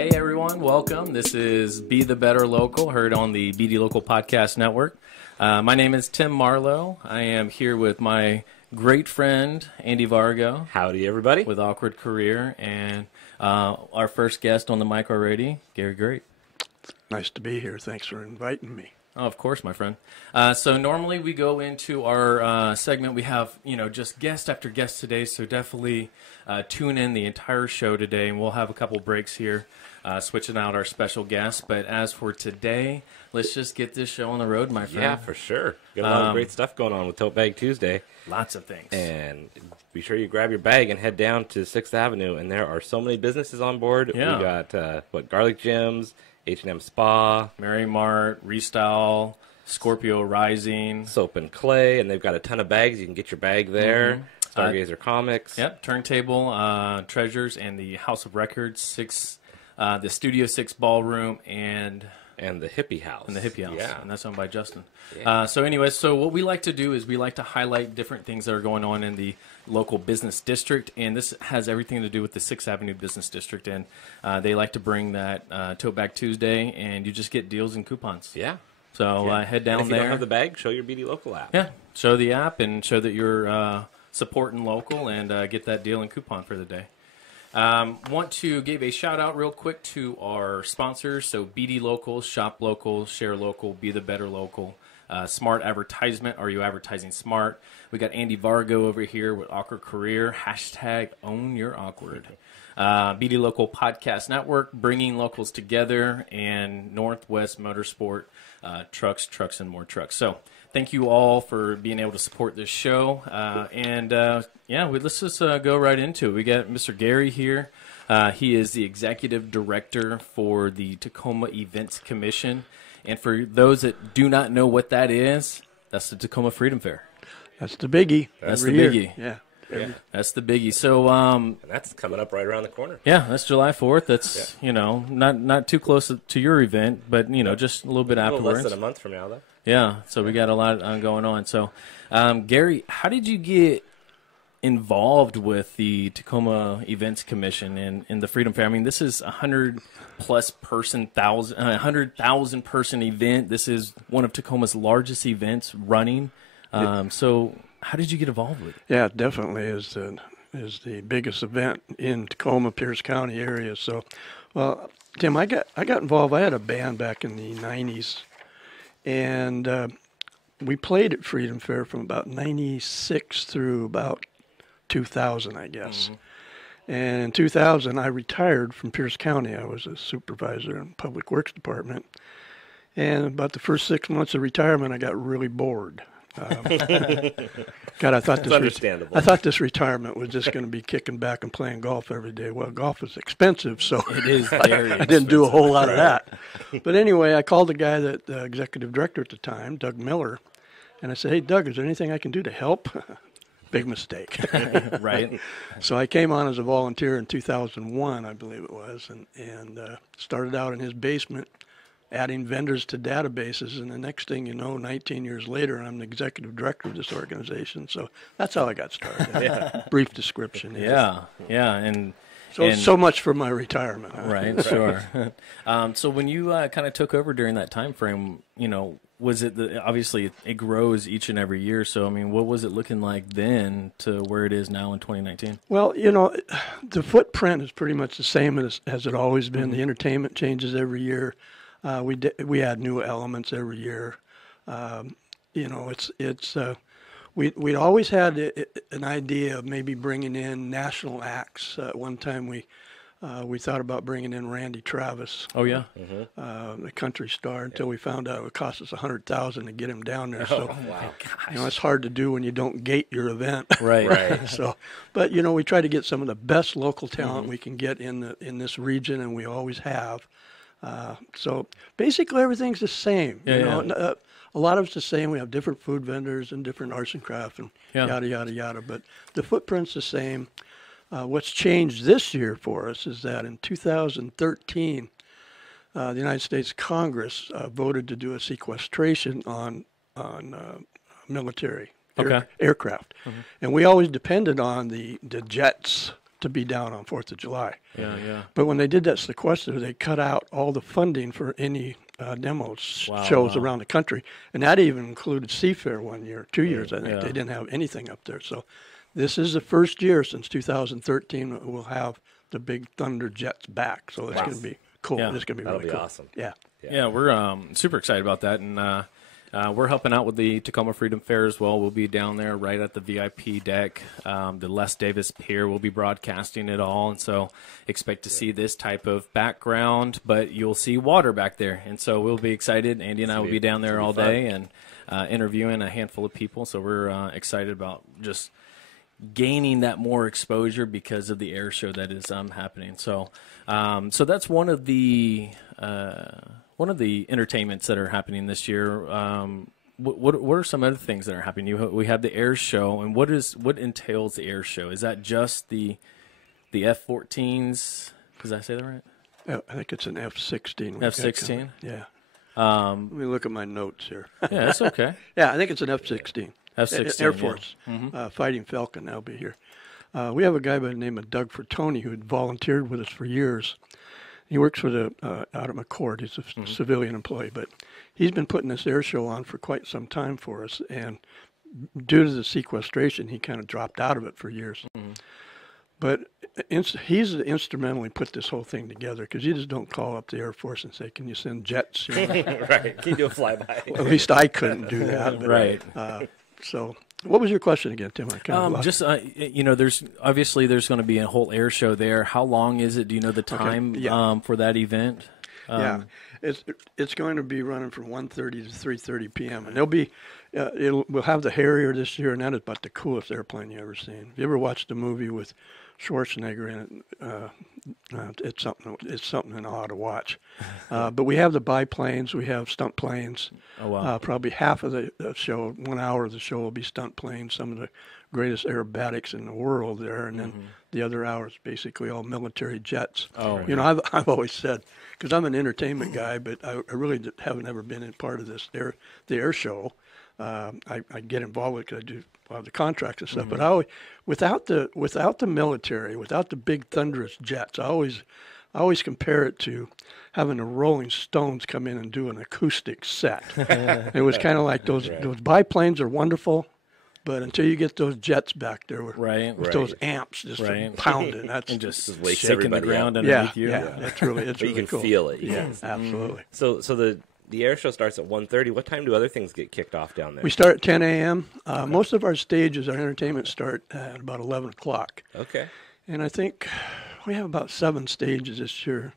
Hey everyone, welcome. This is Be the Better Local, heard on the BD Local Podcast Network. My name is Tim Marlowe. I am here with my great friend, Andy Vargo. Howdy, everybody. With Awkward Career, and our first guest on the mic already, Gary Grape. Nice to be here. Thanks for inviting me. Oh, of course, my friend. So normally we go into our segment. We have, just guest after guest today, so definitely tune in the entire show today, and we'll have a couple breaks here, switching out our special guests. But as for today, let's just get this show on the road, my friend. Yeah, for sure. Got a lot of great stuff going on with Tote Bag Tuesday. Lots of things. And be sure you grab your bag and head down to 6th Avenue, and there are so many businesses on board. Yeah. We got, Garlic Gyms, H&M Spa, Mary Mart, Restyle, Scorpio Rising, Soap and Clay, and they've got a ton of bags. You can get your bag there. Stargazer Comics. Yep, Turntable, Treasures, and the House of Records, the Studio 6 Ballroom, and the Hippie House. Yeah. And that's owned by Justin. Yeah. So what we like to do is we like to highlight different things that are going on in the local business district, and this has everything to do with the 6th Avenue Business District, and they like to bring that Tote Bag Tuesday, and you just get deals and coupons. Yeah. So head down and if there. you don't have the bag, show your BD Local app. Yeah, show the app and show that you're supporting local and get that deal and coupon for the day. Want to give a shout out real quick to our sponsors. So BD Local, Shop Local, Share Local, Be the Better Local, Smart Advertisement. Are you advertising smart? We got Andy Vargo over here with Awkward Career. # Own Your Awkward. BD Local Podcast Network, bringing locals together, and Northwest Motorsport, trucks, and more trucks. So thank you all for being able to support this show. Let's just go right into it. We got Mr. Gary here. He is the executive director for the Tacoma Events Commission. And for those that do not know what that is, that's the Tacoma Freedom Fair. That's the biggie. That's the biggie. Yeah. That's the biggie. So, and that's coming up right around the corner. Yeah, that's July 4th. That's, not too close to your event, but, just a little bit afterwards. A little less than a month from now, though. Yeah, so we got a lot going on. So, Gary, how did you get involved with the Tacoma Events Commission and the Freedom Fair? I mean, this is 100,000 person event. This is one of Tacoma's largest events running. So how did you get involved with it? Yeah, it definitely is the biggest event in Tacoma, Pierce County area. So, well, Tim, I got involved. I had a band back in the 90s, and we played at Freedom Fair from about 96 through about 2000, I guess. Mm-hmm. And in 2000, I retired from Pierce County. I was a supervisor in Public Works Department. And about the first 6 months of retirement, I got really bored. God, I thought this retirement was just going to be kicking back and playing golf every day. Well, golf is expensive, so it is very I didn't do a whole lot of that. But anyway, I called the guy the executive director at the time, Doug Miller, and I said, "Hey, Doug, is there anything I can do to help?" Big mistake. Right. So I came on as a volunteer in 2001, I believe it was, and started out in his basement, adding vendors to databases, and the next thing you know, 19 years later, I'm the executive director of this organization. So that's how I got started. Yeah. Brief description. Yeah, and so much for my retirement. Huh? Right, sure. So when you kind of took over during that time frame, was it obviously it grows each and every year. So I mean, what was it looking like then to where it is now in 2019? Well, the footprint is pretty much the same as it always been. Mm-hmm. The entertainment changes every year. We add new elements every year. We'd always had an idea of maybe bringing in national acts. One time we thought about bringing in Randy Travis. Oh yeah, the country star. Until we found out it would cost us $100,000 to get him down there. So, wow, it's hard to do when you don't gate your event. Right. So, but we try to get some of the best local talent we can get in this region, and we always have. So basically everything's the same. A lot of it's the same. We have different food vendors and different arts and crafts and yada, yada, yada. But the footprint's the same. What's changed this year for us is that in 2013, the United States Congress voted to do a sequestration on military aircraft. Mm-hmm. And we always depended on the jets to be down on 4th of July. Yeah, yeah. But when they did that sequester, they cut out all the funding for any demo shows around the country. And that even included Seafair 1 year, 2 years, I think. Yeah. They didn't have anything up there. So this is the first year since 2013 that we'll have the big Thunder Jets back. So it's going to be cool. Yeah. It's going to be That'll really be cool. awesome. Yeah. Yeah, we're super excited about that, and we're helping out with the Tacoma Freedom Fair as well. We'll be down there right at the VIP deck. The Les Davis Pier will be broadcasting it all, and so expect to see this type of background, but you'll see water back there, and so we'll be excited. Andy and I will be down there all day and interviewing a handful of people, so we're excited about just gaining that more exposure because of the air show that is happening. So so that's one of the entertainments that are happening this year. What are some other things that are happening? We have the air show, and what entails the air show? Is that just the F-14s? Did I say that right? Yeah, I think it's an F-16. F-16? Yeah. Let me look at my notes here. Yeah, that's okay. Yeah, I think it's an F-16. F-16, Air Force, Fighting Falcon. That'll be here. We have a guy by the name of Doug Fertoni who had volunteered with us for years. He works for the out of McCord. He's a civilian employee, but he's been putting this air show on for quite some time for us. And due to the sequestration, he kind of dropped out of it for years. But he's instrumentally put this whole thing together, because you just don't call up the Air Force and say, "Can you send jets?" You know? Right. Can you do a flyby? Well, at least I couldn't do that. But, Right. So, what was your question again, Tim? I kind of Just there's obviously going to be a whole air show there. How long is it? Do you know the time for that event? Yeah, it's going to be running from 1:30 to 3:30 p.m. and there'll be we'll have the Harrier this year, and that is about the coolest airplane you ever seen. If you ever watched a movie with Schwarzenegger in it, it's something in awe to watch. But we have the biplanes, we have stunt planes. Oh wow! Probably half of the show, 1 hour of the show, will be stunt planes. Some of the greatest aerobatics in the world there, and then the other hour is basically all military jets. Oh, you know, I've always said, because I'm an entertainment guy, but I really haven't ever been in part of the air show. I get involved with it because I do a lot of the contracts and stuff. But I always, without the military, without the big thunderous jets, I always compare it to having the Rolling Stones come in and do an acoustic set. It was kind of like those biplanes are wonderful, but until you get those jets back there with those amps just pounding, that's and just wakes shaking the everybody ground up. underneath you. Yeah, it's really But you can cool. feel it. Yeah, absolutely. So the air show starts at 1:30. What time do other things get kicked off down there? We start at 10 a.m. Most of our stages, our entertainment, start at about 11 o'clock. Okay. And I think we have about 7 stages this year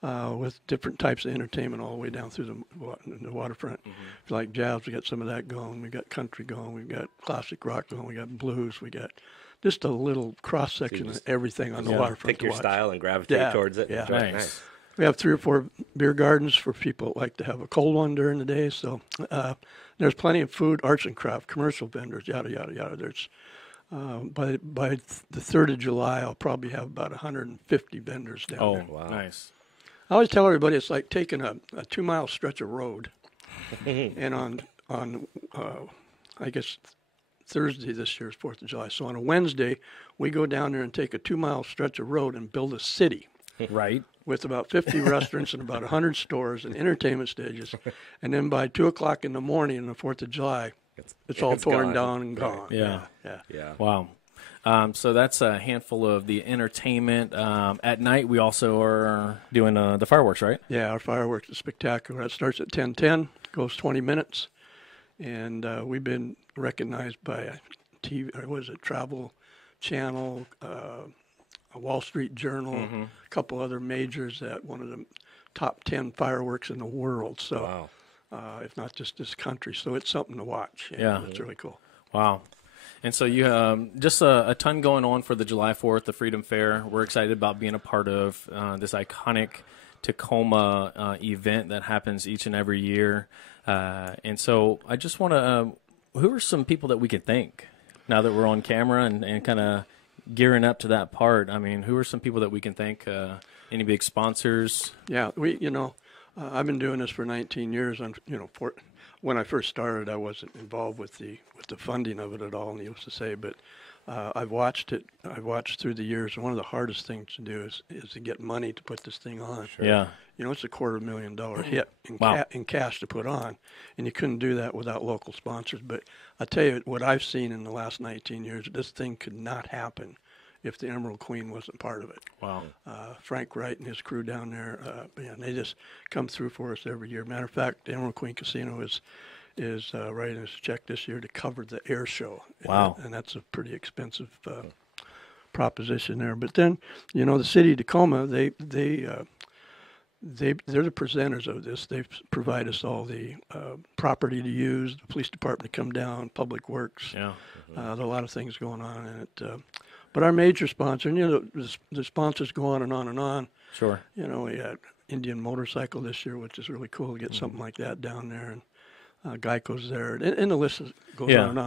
with different types of entertainment all the way down through the waterfront. If you like jazz, we got some of that going. We got country going. We got classic rock going. We got blues. We got just a little cross section of everything on the waterfront. Pick your style and gravitate towards it. Yeah. Nice. We have 3 or 4 beer gardens for people that like to have a cold one during the day. So there's plenty of food, arts and craft, commercial vendors, yada, yada, yada. There's by the 3rd of July, I'll probably have about 150 vendors down there. Oh, wow. Nice. I always tell everybody it's like taking a 2-mile stretch of road, and on I guess Thursday this year is 4th of July. So on a Wednesday, we go down there and take a 2-mile stretch of road and build a city. Right. With about 50 restaurants and about 100 stores and entertainment stages. And then by 2 o'clock in the morning on the 4th of July, it's all torn down and gone. Yeah. Yeah. Wow. So that's a handful of the entertainment. At night, we also are doing the fireworks, right? Yeah, our fireworks is spectacular. That starts at 10:10, goes 20 minutes. And we've been recognized by Travel Channel, a Wall Street Journal, a couple other majors at one of the top 10 fireworks in the world. So, if not just this country, so it's something to watch. Yeah. It's really cool. Wow. And so you just a ton going on for the July 4th, the Freedom Fair. We're excited about being a part of this iconic Tacoma event that happens each and every year. And so I just want to, who are some people that we could thank now that we're on camera and kind of gearing up to that part? I mean, who are some people that we can thank? Any big sponsors? Yeah, I've been doing this for 19 years. And when I first started, I wasn't involved with the funding of it at all, needless to say. But I've watched it. I've watched through the years. One of the hardest things to do is to get money to put this thing on. Sure. Yeah. You know, it's a $250,000 hit in, Wow. in cash to put on, and you couldn't do that without local sponsors. But I tell you, what I've seen in the last 19 years, this thing could not happen if the Emerald Queen wasn't part of it. Wow. Frank Wright and his crew down there, man, they just come through for us every year. Matter of fact, the Emerald Queen Casino is writing us a check this year to cover the air show. Wow. And that's a pretty expensive proposition there. But then, you know, the city of Tacoma, they're the presenters of this. They provide us all the property to use, the police department to come down, public works. Yeah. There are a lot of things going on in it. But our major sponsor, and, you know, the sponsors go on and on and on. Sure. You know, we had Indian Motorcycle this year, which is really cool to get something like that down there. And Geico's there, and the list goes on and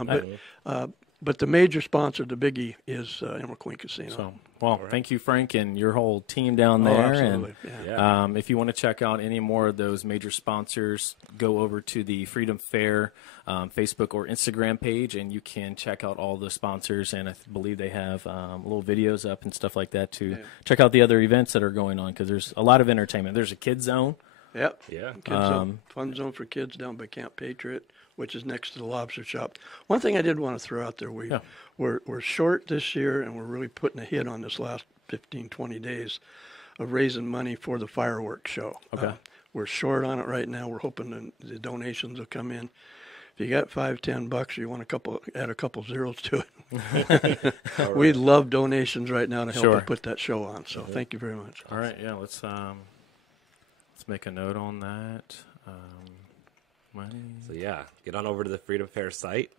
on. But the major sponsor, the biggie, is Emerald Queen Casino. So, well, thank you, Frank, and your whole team down there. Absolutely. And if you want to check out any more of those major sponsors, go over to the Freedom Fair Facebook or Instagram page, and you can check out all the sponsors. And I believe they have little videos up and stuff like that to check out the other events that are going on, because there's a lot of entertainment. There's a kids zone. Yep. Yeah. Kids zone, fun zone for kids down by Camp Patriot, which is next to the lobster shop. One thing I did want to throw out there, we're short this year, and we're really putting a hit on this last 15, 20 days of raising money for the fireworks show. Okay. We're short on it right now. We're hoping the donations will come in. If you got $5, $10, you want add a couple zeros to it. We'd love donations right now to help us put that show on. So thank you very much. All right, yeah, let's make a note on that. Money. So yeah, get on over to the Freedom Fair site,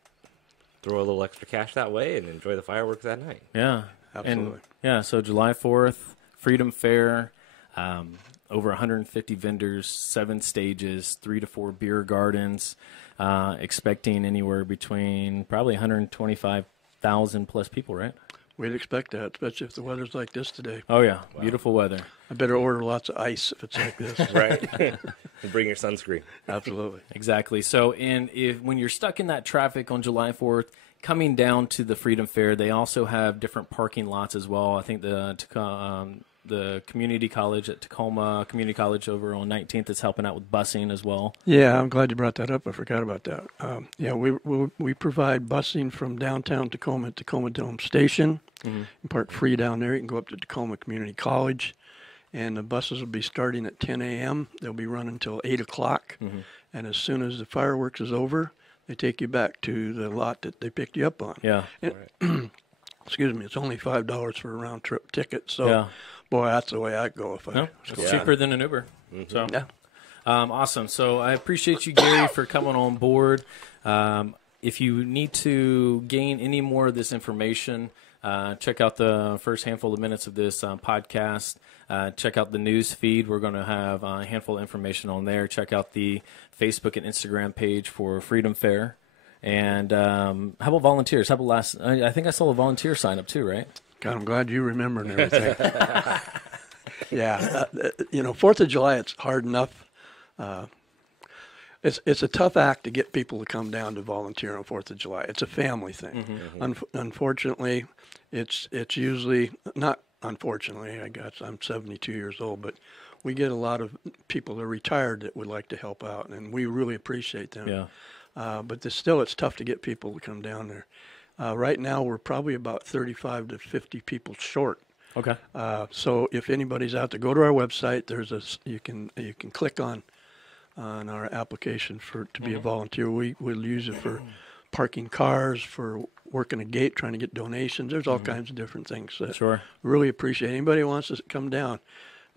throw a little extra cash that way, and enjoy the fireworks that night. Yeah, absolutely. And, yeah, so July 4th, Freedom Fair, over 150 vendors, 7 stages, 3 to 4 beer gardens, expecting anywhere between probably 125,000 plus people, right? We'd expect that, especially if the weather's like this today. Oh, yeah, beautiful weather. I better order lots of ice if it's like this. Right. And bring your sunscreen. Absolutely. Exactly. So, when you're stuck in that traffic on July 4th, coming down to the Freedom Fair, they also have different parking lots as well. I think the community college at Tacoma Community College over on 19th is helping out with busing as well. Yeah, I'm glad you brought that up. I forgot about that. Yeah, we provide busing from downtown Tacoma at Tacoma Dome Station. You park free down there. You can go up to Tacoma Community College, and the buses will be starting at 10 a.m. They'll be running until 8 o'clock, and as soon as the fireworks is over, they take you back to the lot that they picked you up on. Yeah. And, excuse me, it's only $5 for a round trip ticket. So, boy, that's the way I go. It's cheaper than an Uber. So, awesome. So I appreciate you, Gary, for coming on board. If you need to gain any more of this information, check out the first handful of minutes of this podcast. Check out the news feed. We're going to have a handful of information on there. Check out the Facebook and Instagram page for Freedom Fair. And how about volunteers? How about I think I saw a volunteer sign up too, right? God, I'm glad you remember and everything. Yeah, you know, 4th of July, it's hard enough. It's a tough act to get people to come down to volunteer on 4th of July. It's a family thing. Unfortunately, it's usually not. Unfortunately, I guess I'm 72 years old, but we get a lot of people that are retired that would like to help out, and we really appreciate them. Yeah. But it's tough to get people to come down there. Right now, we're probably about 35 to 50 people short. Okay. So if anybody's out there, go to our website. You can click on our application to be a volunteer. We'll use it for parking cars, for working a gate, trying to get donations. There's all kinds of different things. Sure. Really appreciate anybody who wants to come down.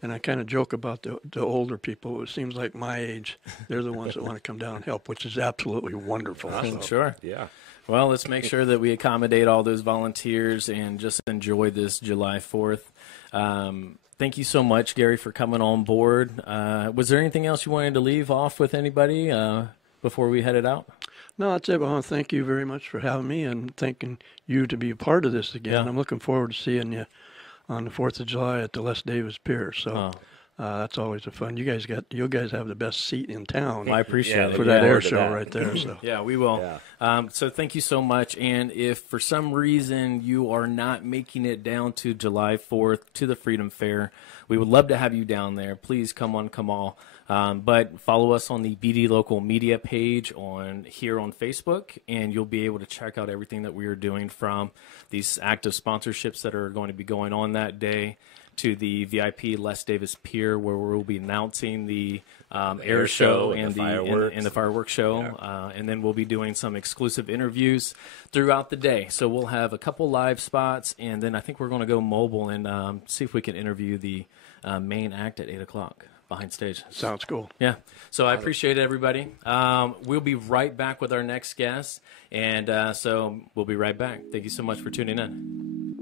And I kind of joke about the older people. It seems like my age, they're the ones that want to come down and help, which is absolutely wonderful. So. Sure. Yeah. Well, let's make sure that we accommodate all those volunteers and just enjoy this July 4th. Thank you so much, Gary, for coming on board. Was there anything else you wanted to leave off with anybody before we headed out? No, that's it. I want to thank you very much for having me and thanking you to be a part of this again. Yeah. I'm looking forward to seeing you on the 4th of July at the Les Davis Pier. So That's always a fun. You guys have the best seat in town Well, I appreciate it. for that Yeah, air look at show that. right there. So Yeah, we will. Yeah. So thank you so much. And if for some reason you are not making it down to July 4th to the Freedom Fair, we would love to have you down there. Please come all. But follow us on the BD Local Media page here on Facebook, and you'll be able to check out everything that we are doing, from these active sponsorships that are going to be going on that day to the VIP Les Davis Pier, where we'll be announcing the air show and the fireworks show. Yeah. And then we'll be doing some exclusive interviews throughout the day. So we'll have a couple live spots, and then I think we're going to go mobile and see if we can interview the main act at 8 o'clock behind stage. sounds cool. Yeah. So I appreciate it, everybody. We'll be right back with our next guest. And so we'll be right back. Thank you so much for tuning in.